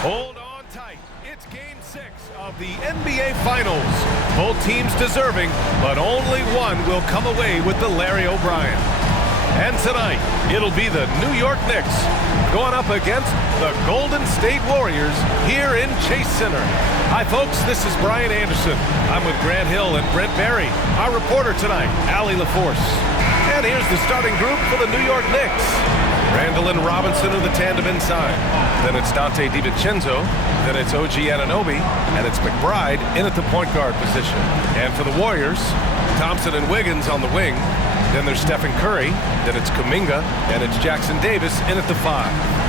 Hold on tight. It's Game 6 of the NBA Finals. Both teams deserving, but only one will come away with the Larry O'Brien. And tonight, it'll be the New York Knicks going up against the Golden State Warriors here in Chase Center. Hi, folks. This is Brian Anderson. I'm with Grant Hill and Brent Barry. Our reporter tonight, Allie LaForce. And here's the starting group for the New York Knicks. Randall and Robinson are the tandem inside. Then it's Dante DiVincenzo. Then it's OG Anunoby. And it's McBride in at the point guard position. And for the Warriors, Thompson and Wiggins on the wing. Then there's Stephen Curry. Then it's Kuminga. And it's Jackson Davis in at the 5.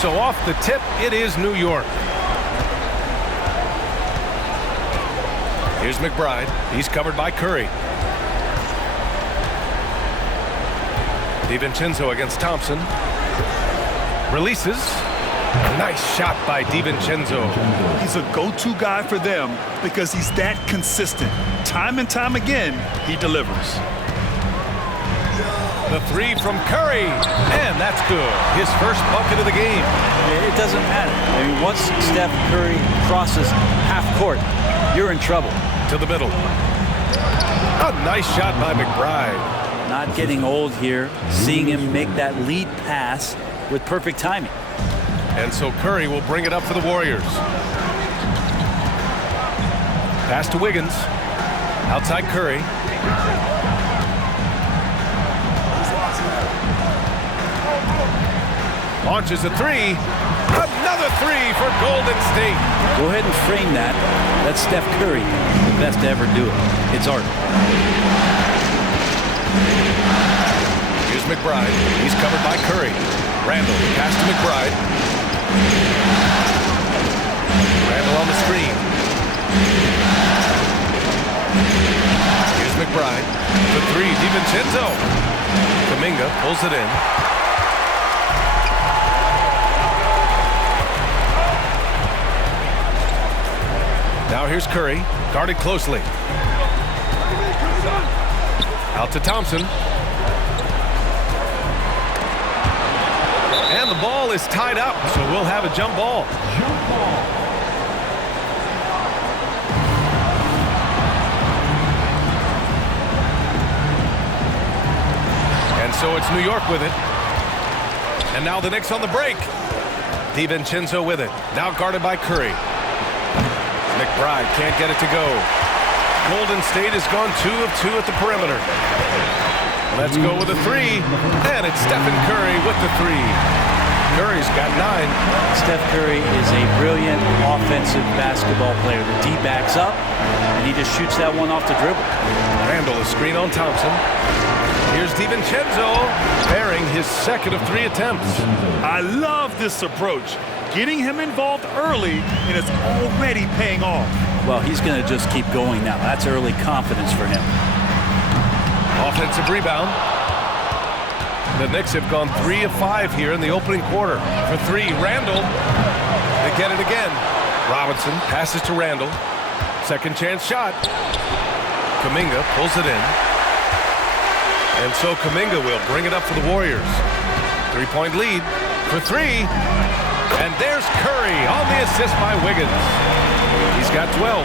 So off the tip, it is New York. Here's McBride. He's covered by Curry. DiVincenzo against Thompson. Releases. Nice shot by DiVincenzo. He's a go-to guy for them because he's that consistent. Time and time again, he delivers. The 3 from Curry, and that's good. His first bucket of the game. It doesn't matter. I mean, once Steph Curry crosses half court, you're in trouble. To the middle. A nice shot by McBride. Not getting old here, seeing him make that lead pass with perfect timing. And so Curry will bring it up for the Warriors. Pass to Wiggins. Outside Curry. Launches a 3. Another 3 for Golden State. Go ahead and frame that. That's Steph Curry, the best to ever do it. It's art. Here's McBride. He's covered by Curry. Randall, pass to McBride. Randall on the screen. Here's McBride. The 3, DiVincenzo. Kuminga pulls it in. Now here's Curry, guarded closely. Out to Thompson. And the ball is tied up, so we'll have a jump ball. And so it's New York with it. And now the Knicks on the break. DiVincenzo with it, now guarded by Curry. McBride can't get it to go. Golden State has gone 2 of 2 at the perimeter. Let's go with a 3. And it's Stephen Curry with the 3. Curry's got 9. Steph Curry is a brilliant offensive basketball player. The D backs up, and he just shoots that one off the dribble. Randall, a screen on Thompson. Here's DiVincenzo, bearing his second of 3 attempts. I love this approach. Getting him involved early, and it's already paying off. Well, he's going to just keep going now. That's early confidence for him. Offensive rebound. The Knicks have gone 3 of 5 here in the opening quarter. For 3, Randall. They get it again. Robinson passes to Randall. Second chance shot. Kuminga pulls it in. And so Kuminga will bring it up for the Warriors. 3-point lead for 3. And there's Curry on the assist by Wiggins. He's got 12.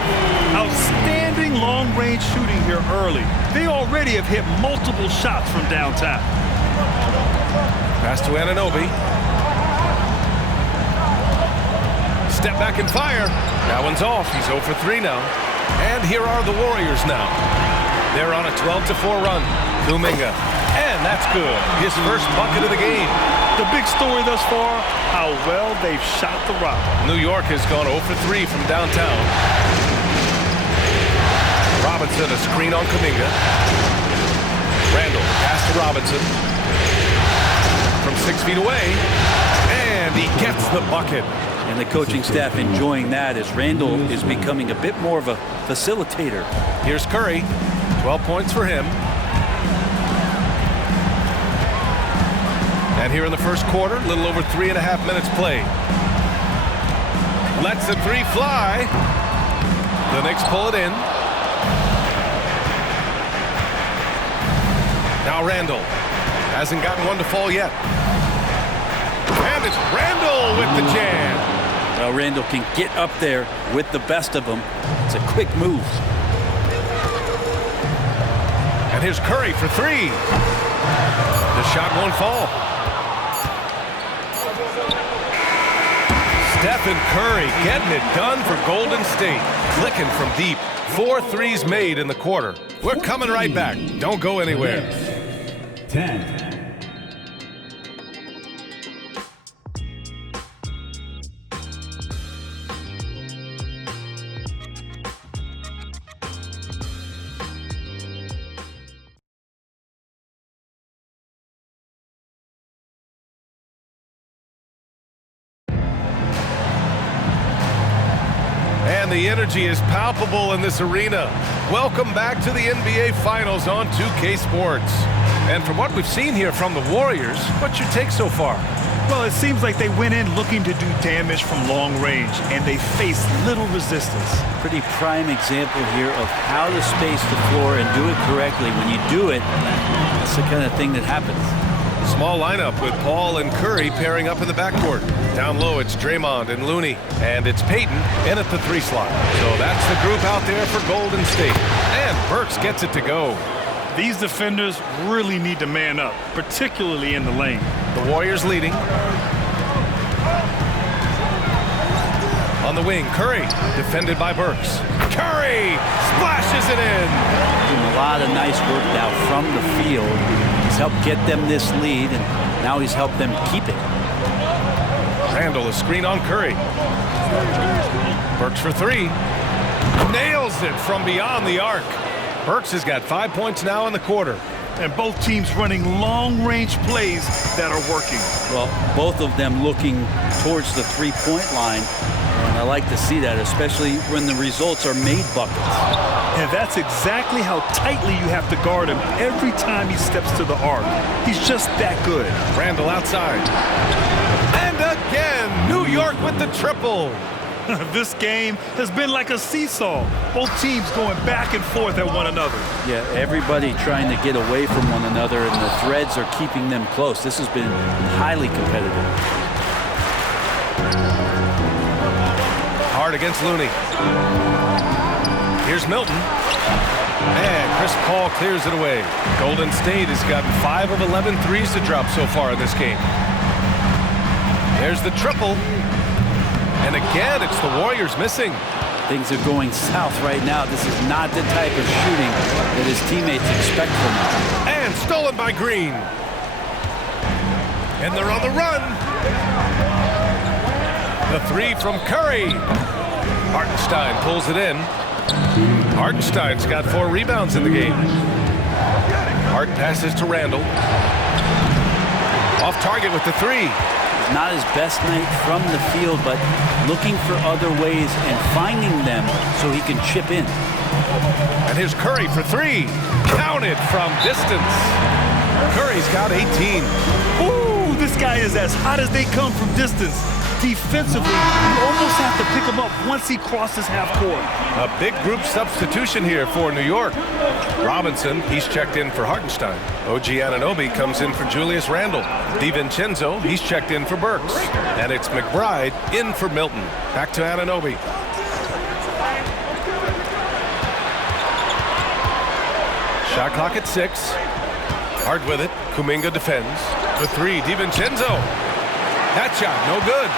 Outstanding long-range shooting here early. They already have hit multiple shots from downtown. Pass to Anunoby. Step back and fire. That one's off. He's 0 for 3 now. And here are the Warriors now. They're on a 12-4 run. Kuminga. And that's good. His first bucket of the game. The big story thus far, how well they've shot the rock. New York has gone 0 for 3 from downtown. Robinson, a screen on Kuminga. Randall, pass to Robinson. From 6 feet away. And he gets the bucket. And the coaching staff enjoying that as Randall is becoming a bit more of a facilitator. Here's Curry. 12 points for him. And here in the first quarter, a little over 3.5 minutes played. Lets the three fly. The Knicks pull it in. Now Randall hasn't gotten one to fall yet. And it's Randall with the jam. Well, Randall can get up there with the best of them. It's a quick move. And here's Curry for three. The shot won't fall. Stephen Curry getting it done for Golden State. Clicking from deep. 4 threes made in the quarter. We're coming right back. Don't go anywhere. 10. And the energy is palpable in this arena. Welcome back to the NBA Finals on 2K Sports. And from what we've seen here from the Warriors, what's your take so far? Well, it seems like they went in looking to do damage from long range, and they faced little resistance. Pretty prime example here of how to space the floor and do it correctly. When you do it, it's the kind of thing that happens. Small lineup with Paul and Curry pairing up in the backcourt. Down low, it's Draymond and Looney. And it's Payton in at the three slot. So that's the group out there for Golden State. And Burks gets it to go. These defenders really need to man up, particularly in the lane. The Warriors leading. On the wing, Curry, defended by Burks. Curry splashes it in. Doing a lot of nice work now from the field. He's helped get them this lead, and now he's helped them keep it. Randall, a screen on Curry. Burks for three. Nails it from beyond the arc. Burks has got 5 points now in the quarter. And both teams running long-range plays that are working. Well, both of them looking towards the three-point line. And I like to see that, especially when the results are made buckets. And that's exactly how tightly you have to guard him every time he steps to the arc. He's just that good. Randall outside. And again, New York with the triple. This game has been like a seesaw. Both teams going back and forth at one another. Yeah, everybody trying to get away from one another, and the threads are keeping them close. This has been highly competitive. Hard against Looney. Here's Milton. And Chris Paul clears it away. Golden State has gotten 5 of 11 threes to drop so far in this game. There's the triple. And again, it's the Warriors missing. Things are going south right now. This is not the type of shooting that his teammates expect from him. And stolen by Green. And they're on the run. The three from Curry. Hartenstein pulls it in. Hartenstein's got 4 rebounds in the game. Hart passes to Randall. Off target with the three. Not his best night from the field, but looking for other ways and finding them so he can chip in. And here's Curry for three. Counted from distance. Curry's got 18. Ooh, this guy is as hot as they come from distance. Defensively, you almost have to pick him up once he crosses half court. A big group substitution here for New York. Robinson, he's checked in for Hartenstein. OG Anunoby comes in for Julius Randle. DiVincenzo, he's checked in for Burks. And it's McBride in for Milton. Back to Anunoby. Shot clock at 6. Hard with it. Kuminga defends. For three, DiVincenzo. That shot, no good.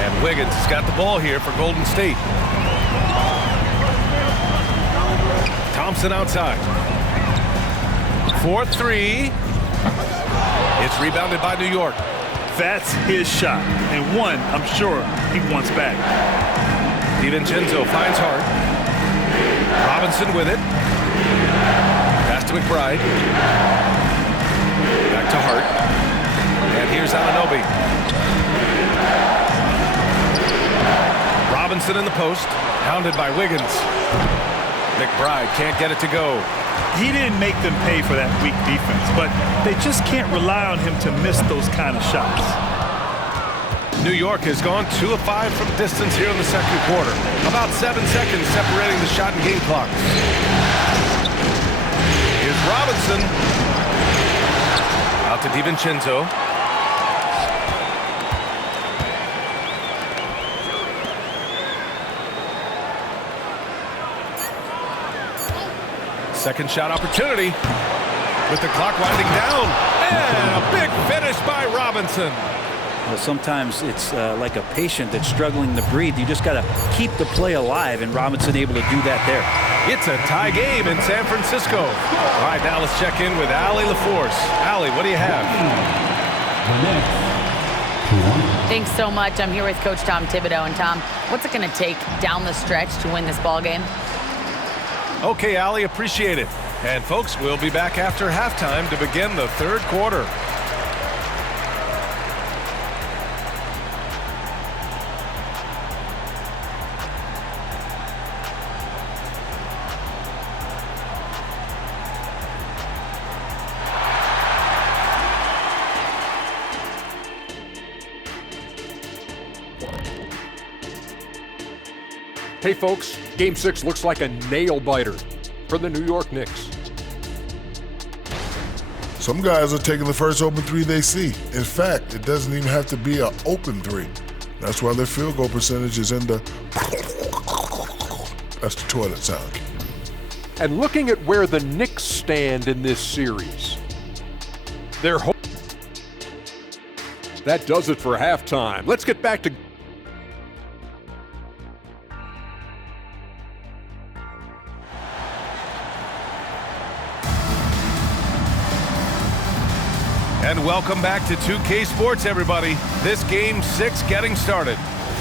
And Wiggins has got the ball here for Golden State. Thompson outside. 4-3. It's rebounded by New York. That's his shot, and one I'm sure he wants back. DiVincenzo finds Hart. Robinson with it. Pass to McBride. Back to Hart. And here's Anunoby. Robinson in the post, hounded by Wiggins. McBride can't get it to go. He didn't make them pay for that weak defense, but they just can't rely on him to miss those kind of shots. New York has gone 2 of 5 from distance here in the second quarter. About 7 seconds separating the shot and game clocks. Here's Robinson. Out to DiVincenzo. Second shot opportunity with the clock winding down. And a big finish by Robinson. Well, sometimes it's like a patient that's struggling to breathe. You just got to keep the play alive, and Robinson able to do that there. It's a tie game in San Francisco. All right, now let's check in with Allie LaForce. Allie, what do you have? Thanks so much. I'm here with Coach Tom Thibodeau. And Tom, what's it going to take down the stretch to win this ball game? Okay, Allie, appreciate it. And folks, we'll be back after halftime to begin the third quarter. Hey folks, Game 6 looks like a nail-biter for the New York Knicks. Some guys are taking the first open three they see. In fact, it doesn't even have to be an open three. That's why their field goal percentage is in the... That's the toilet sound. And looking at where the Knicks stand in this series, they're that does it for halftime. Let's get back to... And welcome back to 2K Sports, everybody. This Game 6 getting started.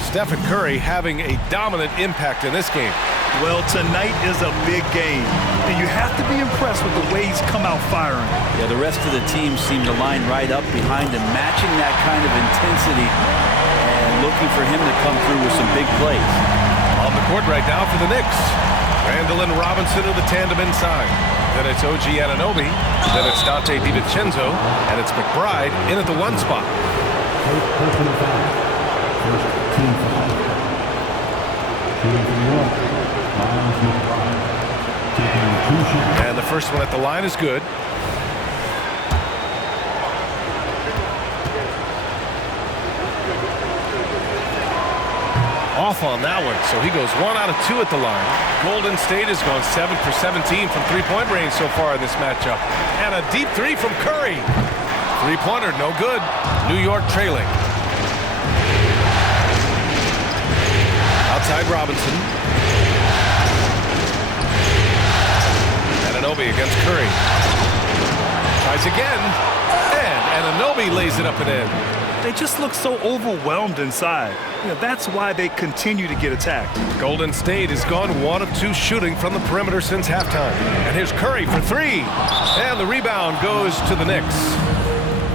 Stephen Curry having a dominant impact in this game. Well, tonight is a big game, and you have to be impressed with the way he's come out firing. Yeah, the rest of the team seem to line right up behind him, matching that kind of intensity and looking for him to come through with some big plays. On the court right now for the Knicks. Randall and Robinson are the tandem inside. Then it's OG Anunoby. Then it's Dante DiVincenzo. And it's McBride in at the 1 spot. And the first one at the line is good. Off on that one, so he goes 1 out of 2 at the line. Golden State has gone 7 for 17 from three-point range so far in this matchup. And a deep 3 from Curry. Three-pointer, no good. New York trailing. Outside Robinson. Anunoby against Curry. Tries again. And Anunoby lays it up and in. They just look so overwhelmed inside. That's why they continue to get attacked. Golden State has gone 1 of 2 shooting from the perimeter since halftime. And here's Curry for 3. And the rebound goes to the Knicks.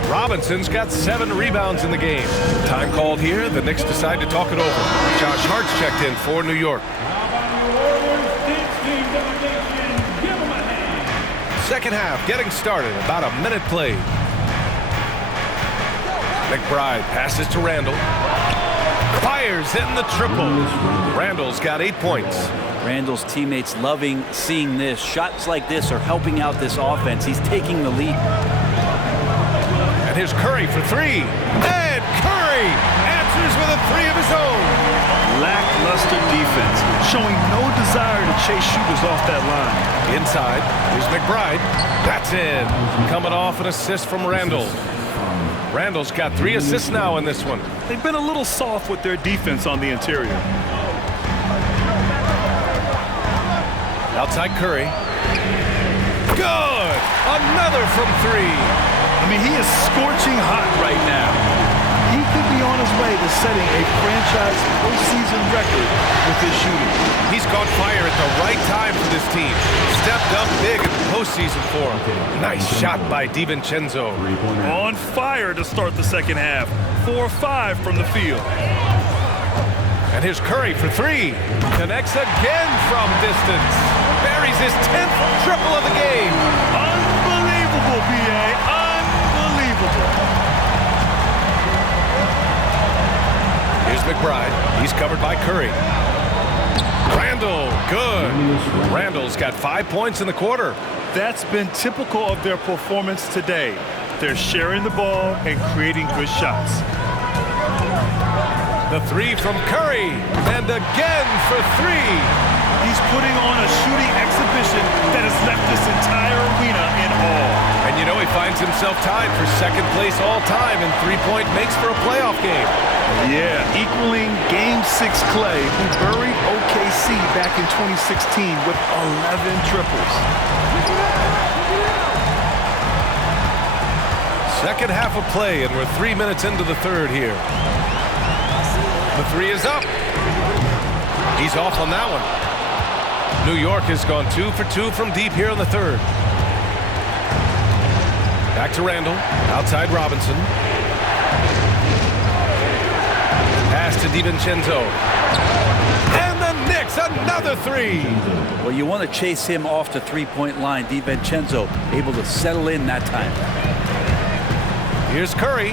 Robinson's got 7 rebounds in the game. Time called here. The Knicks decide to talk it over. Josh Hart's checked in for New York. Second half getting started. About a minute played. McBride passes to Randall. Fires in the triple. Randall's got 8 points. Randall's teammates loving seeing this. Shots like this are helping out this offense. He's taking the lead. And here's Curry for 3. And Curry answers with a 3 of his own. Lackluster defense, showing no desire to chase shooters off that line. Inside, here's McBride. That's in. Coming off an assist from Randall. Randall's got 3 assists now in this one. They've been a little soft with their defense on the interior. Outside Curry. Good! Another from 3. I mean, he is scorching hot right now. He could be on his way to setting a franchise postseason record with his shooting. He's caught fire at the right time for this team. Stepped up big in the postseason for him. Nice shot by DiVincenzo. On fire to start the second half. 4-5 from the field. And here's Curry for 3. Connects again from distance. buries his 10th triple of the game. Unbelievable, B.A. Unbelievable. Here's McBride. He's covered by Curry. Randall, good. Randall's got 5 points in the quarter. That's been typical of their performance today. They're sharing the ball and creating good shots. The three from Curry, and again for three. He's putting on a shooting exhibition that has left this entire arena in awe. And you know he finds himself tied for second place all time in three-point makes for a playoff game. Yeah, equaling Game 6 Clay, who buried OKC back in 2016 with 11 triples. Second half of play, and we're 3 minutes into the third here. The three is up. He's off on that one. New York has gone 2 for 2 from deep here in the third. Back to Randall. Outside Robinson. Pass to DiVincenzo. And the Knicks, another three. Well, you want to chase him off the three-point line. DiVincenzo able to settle in that time. Here's Curry.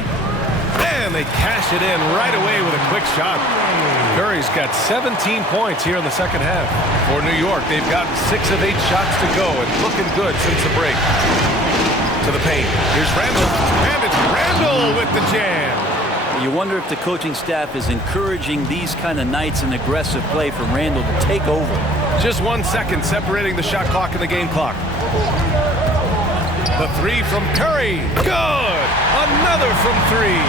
And they cash it in right away with a quick shot. Curry's got 17 points here in the second half. For New York, they've gotten 6 of 8 shots to go and looking good since the break. To the paint. Here's Randall. And it's Randall with the jam. You wonder if the coaching staff is encouraging these kind of nights and aggressive play from Randall to take over. Just 1 second separating the shot clock and the game clock. The three from Curry. Good. Another from three.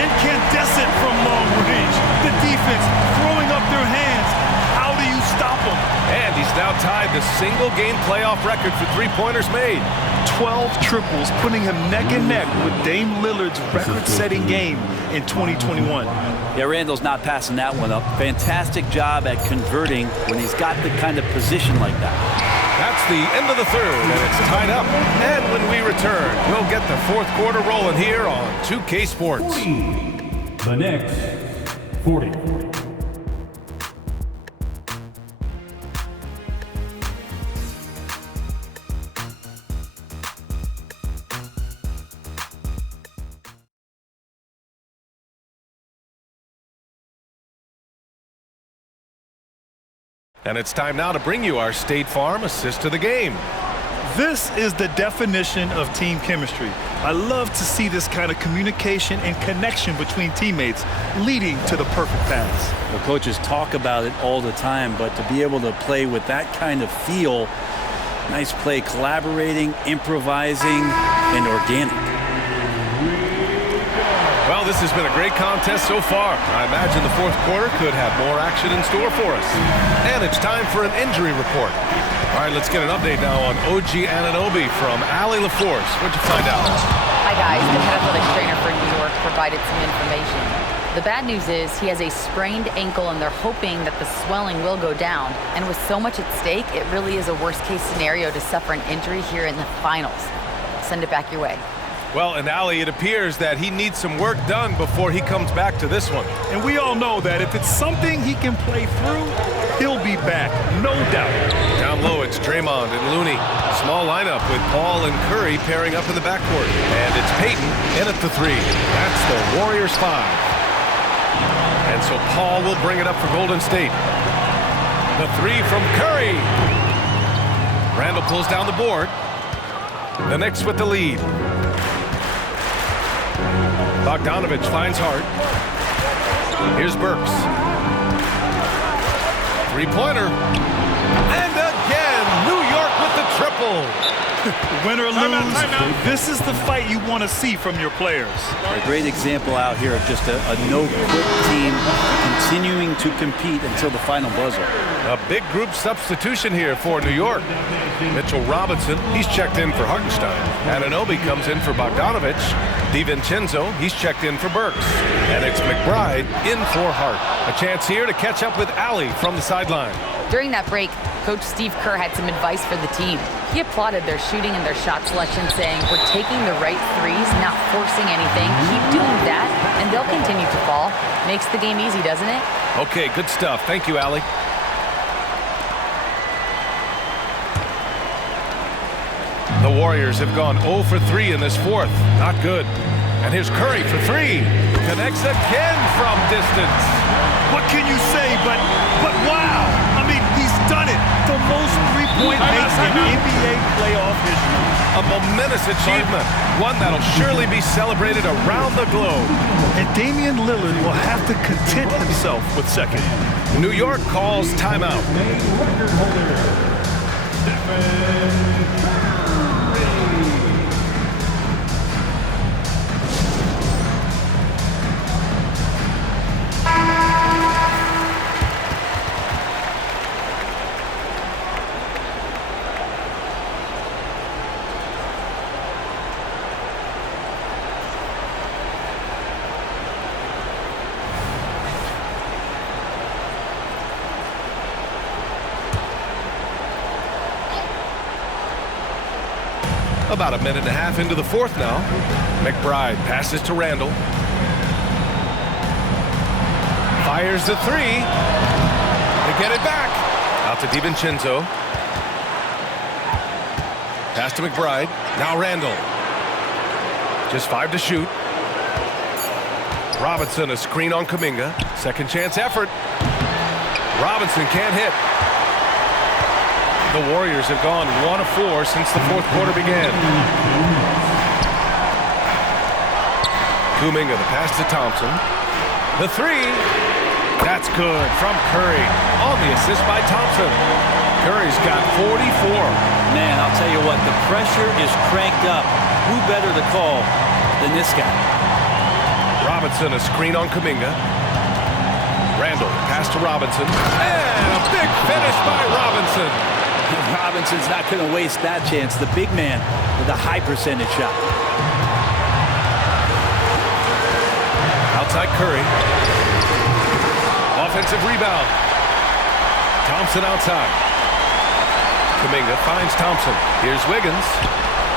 Incandescent from long range. The defense throwing up their hands. How do you stop them? And he's now tied the single-game playoff record for three-pointers made. 12 triples, putting him neck and neck with Dame Lillard's record-setting game in 2021. Yeah, Randall's not passing that one up. Fantastic job at converting when he's got the kind of position like that. That's the end of the third, and it's tied up. And when we return, we'll get the fourth quarter rolling here on 2K Sports. 40. The Knicks, 40. And it's time now to bring you our State Farm assist to the game. This is the definition of team chemistry. I love to see this kind of communication and connection between teammates leading to the perfect pass. The coaches talk about it all the time, but to be able to play with that kind of feel, nice play, collaborating, improvising, and organic. Well, this has been a great contest so far. I imagine the fourth quarter could have more action in store for us. And it's time for an injury report. All right, let's get an update now on OG Anunoby from Allie LaForce. What'd you find out? Hi, guys. The head athletic trainer for New York provided some information. The bad news is he has a sprained ankle, and they're hoping that the swelling will go down. And with so much at stake, it really is a worst-case scenario to suffer an injury here in the finals. Send it back your way. Well, and Allie, it appears that he needs some work done before he comes back to this one. And we all know that if it's something he can play through, he'll be back, no doubt. Down low, it's Draymond and Looney. Small lineup with Paul and Curry pairing up in the backcourt. And it's Payton in at the three. That's the Warriors 5. And so Paul will bring it up for Golden State. The three from Curry. Randall pulls down the board. The Knicks with the lead. Bogdanovich finds Hart. Here's Burks. Three-pointer. And again, New York with the triple. Win or lose, this is the fight you want to see from your players. A great example out here of just a no-quit team continuing to compete until the final buzzer. A big group substitution here for New York. Mitchell Robinson, he's checked in for Hartenstein. Anunoby comes in for Bogdanovich. DiVincenzo, he's checked in for Burks. And it's McBride in for Hart. A chance here to catch up with Allie from the sideline. During that break, Coach Steve Kerr had some advice for the team. He applauded their shooting and their shot selection, saying, "We're taking the right threes, not forcing anything. Keep doing that, and they'll continue to fall." Makes the game easy, doesn't it? Okay, good stuff. Thank you, Allie. The Warriors have gone 0 for 3 in this fourth. Not good. And here's Curry for 3. Connects again from distance. What can you say, but wow. I mean, he's done it. The most three-point makes in NBA playoff history. A momentous achievement. One that'll surely be celebrated around the globe. And Damian Lillard will have to content himself with second. New York calls timeout. About a minute and a half into the fourth now. McBride passes to Randall. Fires the 3. They get it back. Out to DiVincenzo. Pass to McBride. Now Randall. Just 5 to shoot. Robinson, a screen on Kuminga. Second chance effort. Robinson can't hit. The Warriors have gone 1 of 4 since the fourth quarter began. Kuminga, the pass to Thompson. The 3. That's good from Curry on the assist by Thompson. Curry's got 44. Man, I'll tell you what, the pressure is cranked up. Who better to call than this guy? Robinson, a screen on Kuminga. Randall, pass to Robinson. And a big finish by Robinson. Robinson's not going to waste that chance. The big man with a high percentage shot. Outside Curry. Offensive rebound. Thompson outside. Kuminga finds Thompson. Here's Wiggins.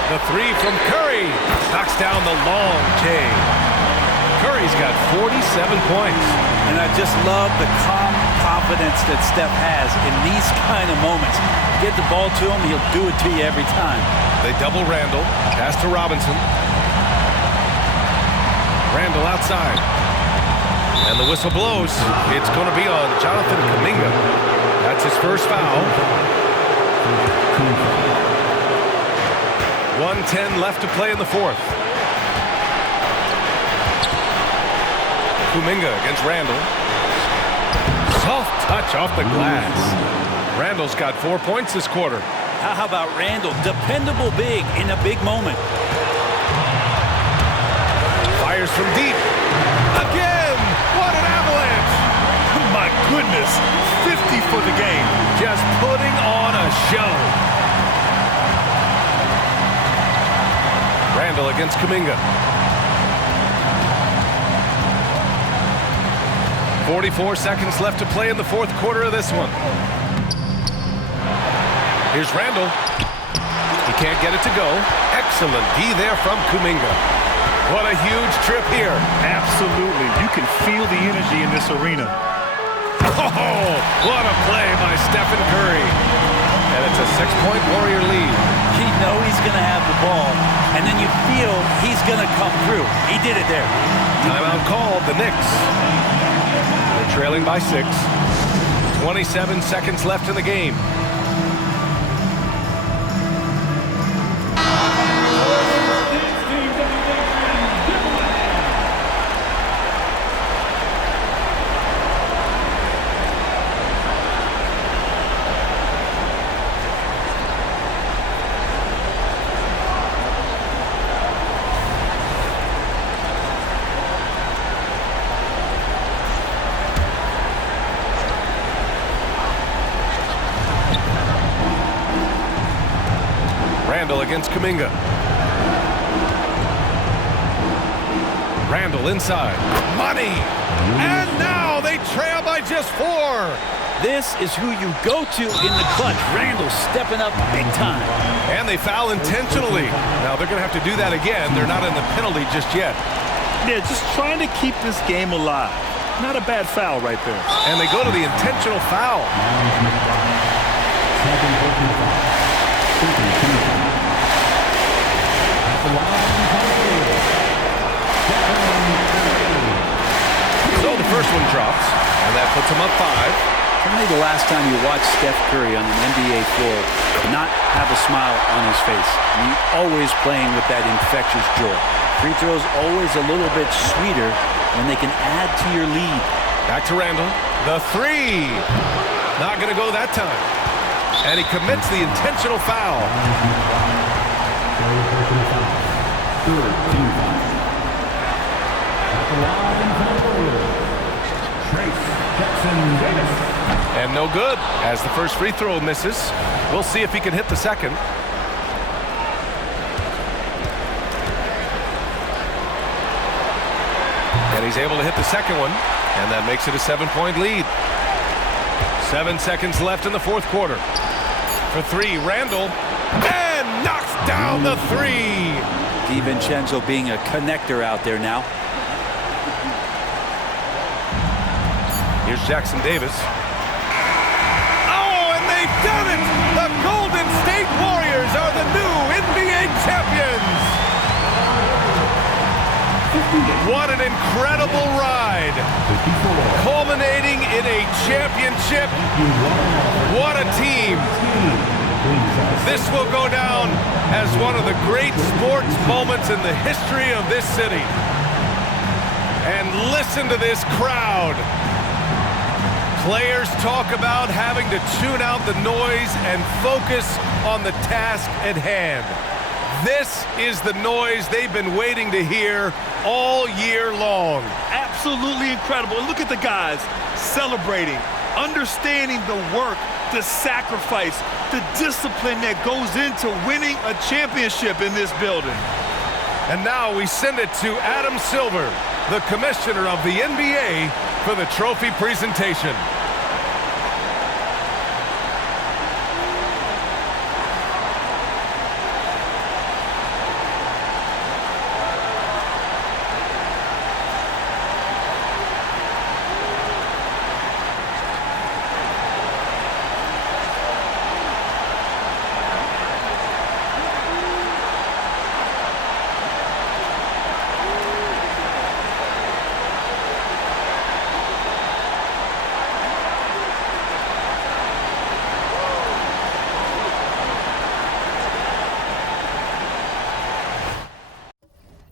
The 3 from Curry. Knocks down the long J. Curry's got 47 points. And I just love the calm confidence that Steph has in these kind of moments. Get the ball to him, he'll do it to you every time. They double Randall. Pass to Robinson. Randall outside. And the whistle blows. It's going to be on Jonathan Kuminga. That's his first foul. 1:10 left to play in the fourth. Kuminga against Randall. Soft touch off the glass. Randall's got 4 points this quarter. How about Randall? Dependable big in a big moment. Fires from deep. Again! What an avalanche! My goodness, 50 for the game. Just putting on a show. Randall against Kuminga. 44 seconds left to play in the fourth quarter of this one. Here's Randall. He can't get it to go. Excellent D there from Kuminga. What a huge trip here. Absolutely. You can feel the energy in this arena. Oh, what a play by Stephen Curry. And it's a 6-point Warrior lead. You know he's going to have the ball, and then you feel he's going to come through. He did it there. Timeout called, the Knicks. They're trailing by 6. 27 seconds left in the game. Randall against Kuminga. Randall inside. Money! And now they trail by just 4. This is who you go to in the clutch. Randall stepping up big time. And they foul intentionally. Now they're going to have to do that again. They're not in the penalty just yet. Yeah, just trying to keep this game alive. Not a bad foul right there. And they go to the intentional foul. first one drops, and that puts him up 5. Probably the last time you watched Steph Curry on an NBA floor not have a smile on his face. He's always playing with that infectious joy. Free throws always a little bit sweeter when they can add to your lead. Back to Randall. The 3. Not going to go that time. And he commits the intentional foul. Third team foul. At the line for the Warriors, Trace Jackson-Davis. And no good, as the first free throw misses. We'll see if he can hit the second. And he's able to hit the second one, and that makes it a 7-point lead. 7 seconds left in the fourth quarter. For 3, Randall, and knocks down the 3. DiVincenzo being a connector out there now. Here's Jackson Davis. Oh, and they've done it! The Golden State Warriors are the new NBA champions! What an incredible ride! Culminating in a championship. What a team! This will go down as one of the great sports moments in the history of this city. And listen to this crowd. Players talk about having to tune out the noise and focus on the task at hand. This is the noise they've been waiting to hear all year long. Absolutely incredible. And look at the guys celebrating, understanding the work, the sacrifice, the discipline that goes into winning a championship in this building. And now we send it to Adam Silver, the commissioner of the NBA, for the trophy presentation.